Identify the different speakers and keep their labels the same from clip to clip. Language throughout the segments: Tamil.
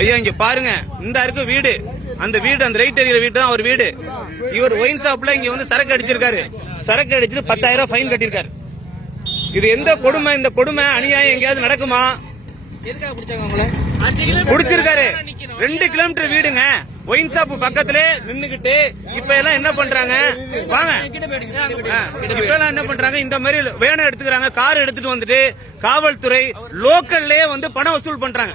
Speaker 1: ஐயா இங்க பாருங்க இந்த இருக்கு வீடு அந்த வீடு அந்த ரைட் எரியிற வீடு தான் அவர் வீடு இவர் ஒயின் ஷாப்ல இங்க வந்து சரக்கு அடிச்சிருக்காரு சரக்கு அடிச்சிட்டு பத்தாயிரம் ரூபாய் ஃபைன் கட்டிருக்காரு இது எந்த கொடுமை இந்த கொடுமை அநியாயம் எங்கேயாவது நடக்குமா குடிச்சிருக்காரு ரெண்டு கிலோமீட்டர் வீடுங்க ஒயின் ஷாப் பக்கத்துல நின்னுகிட்டு இப்ப எல்லாம் என்ன பண்றாங்க வாங்க இப்ப எல்லாம் என்ன பண்றாங்க இந்த மாதிரி வேனை எடுத்துக்கிறாங்க கார் எடுத்துட்டு வந்துட்டு காவல்துறை லோக்கல்லே வந்து பணம் வசூல் பண்றாங்க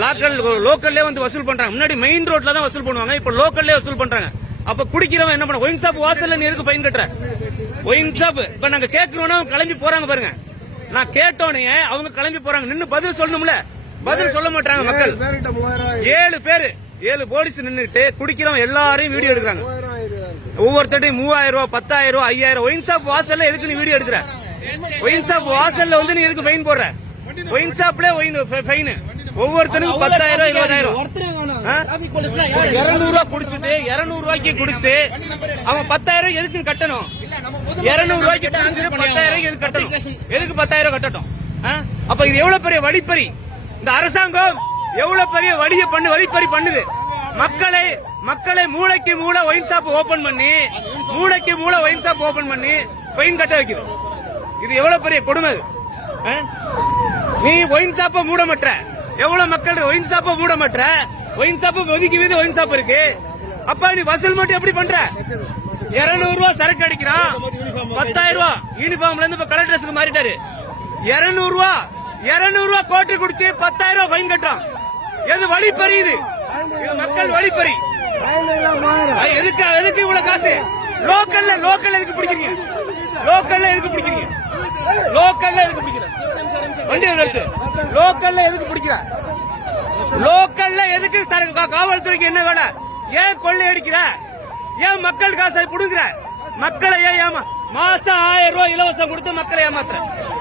Speaker 1: லோக்கல் லோக்கல்லே வந்து வசூல் பண்றாங்க முன்னாடி மெயின் ரோட்ல தான் வசூல் பண்ணுவாங்க இப்ப லோக்கல்லே வசூல் பண்றாங்க அப்ப குடிக்கிறவன் என்ன பண்ண ஒயின் ஷாப் வாசல்ல நீ எதுக்கு ஃபைன் கட்டுற ஒயின் ஷாப் இப்ப நாங்க கேட்கிறோம்னா கிளம்பி போறாங்க பாருங்க நான் கேட்டோனே அவங்க கிளம்பி போறாங்க நின்னு பதில் சொல்லணும்ல பதில் சொல்ல மாட்டாங்க மக்கள் ஏழு பேரு ஏழு போலீஸ் நின்றுட்டு குடிக்கிறவன் எல்லாரையும் வீடியோ எடுக்கிறாங்க ஒவ்வொருத்தரையும் மூவாயிரம் ரூபா பத்தாயிரம் ரூபாய் ஐயாயிரம் ஒயின் ஷாப் வாசல்ல எதுக்கு நீ வீடியோ எடுக்கிற ஒயின் ஷாப் வாசல்ல வந்து நீ எதுக்கு ஃபைன் போடுற ஒயின் ஷாப்ல ஒயின் ஃபைனு ஒவ்வொருத்தனுக்கும் பத்தாயிரம் ரூபாய் இருபதாயிரம் இருநூறு ரூபாய் குடிச்சிட்டு இருநூறு ரூபாய்க்கு குடிச்சிட்டு அவன் பத்தாயிரம் எதுக்கு கட்டணும் இருநூறு ரூபாய்க்கு குடிச்சிட்டு பத்தாயிரம் எதுக்கு கட்டணும் எதுக்கு பத்தாயிரம் கட்டட்டும் அப்ப இது எவ்வளவு பெரிய வழிப்பறி இந்த அரசாங்கம் எவ்வளவு பெரிய வழியை பண்ணு வழிப்பறி பண்ணுது மக்களை மக்களை மூளைக்கு மூளை ஒயின் ஷாப் ஓபன் பண்ணி மூளைக்கு மூளை ஒயின் ஷாப் ஓபன் பண்ணி பெயின் கட்ட வைக்குது இது எவ்வளவு பெரிய கொடுமை நீ ஒயின் ஷாப்பை மூட மாட்ட எவ்வளவு மக்கள் ஒயின் ஷாப்பை மூட மாட்ட ஒயின் ஷாப்பை ஒதுக்கி வீது ஒயின் ஷாப் இருக்கு அப்ப நீ வசூல் மட்டும் எப்படி பண்ற இருநூறு ரூபா சரக்கு அடிக்கிறான் பத்தாயிரம் ரூபா யூனிஃபார்ம்ல இருந்து இப்ப கலர் ட்ரெஸ்க்கு மாறிட்டாரு இருநூறு ரூபா இருநூறு ரூபா கோட்டு குடிச்சு பத்தாயிரம் ரூபா ஃபைன் கட்டுறான் எது வழி பறியுது மக்கள் வழி பறி எதுக்கு எதுக்கு இவ்வளவு காசு லோக்கல்ல லோக்கல்ல எதுக்கு பிடிக்கிறீங்க லோக்கல்ல எதுக்கு பிடிக்கிறீங்க லோக்கல்ல எதுக்கு பிடிக்கிற வண்டி நிறுத்து லோக்கல்ல எதுக்கு பிடிக்கிற லோக்கல்ல எதுக்கு காவல்துறைக்கு என்ன வேலை ஏன் கொள்ளை அடிக்கிற ஏன் மக்கள் காசை புடுங்குற மக்களை ஏன் ஏமா மாசம் ஆயிரம் ரூபாய் இலவசம் கொடுத்து மக்களை ஏமாத்துற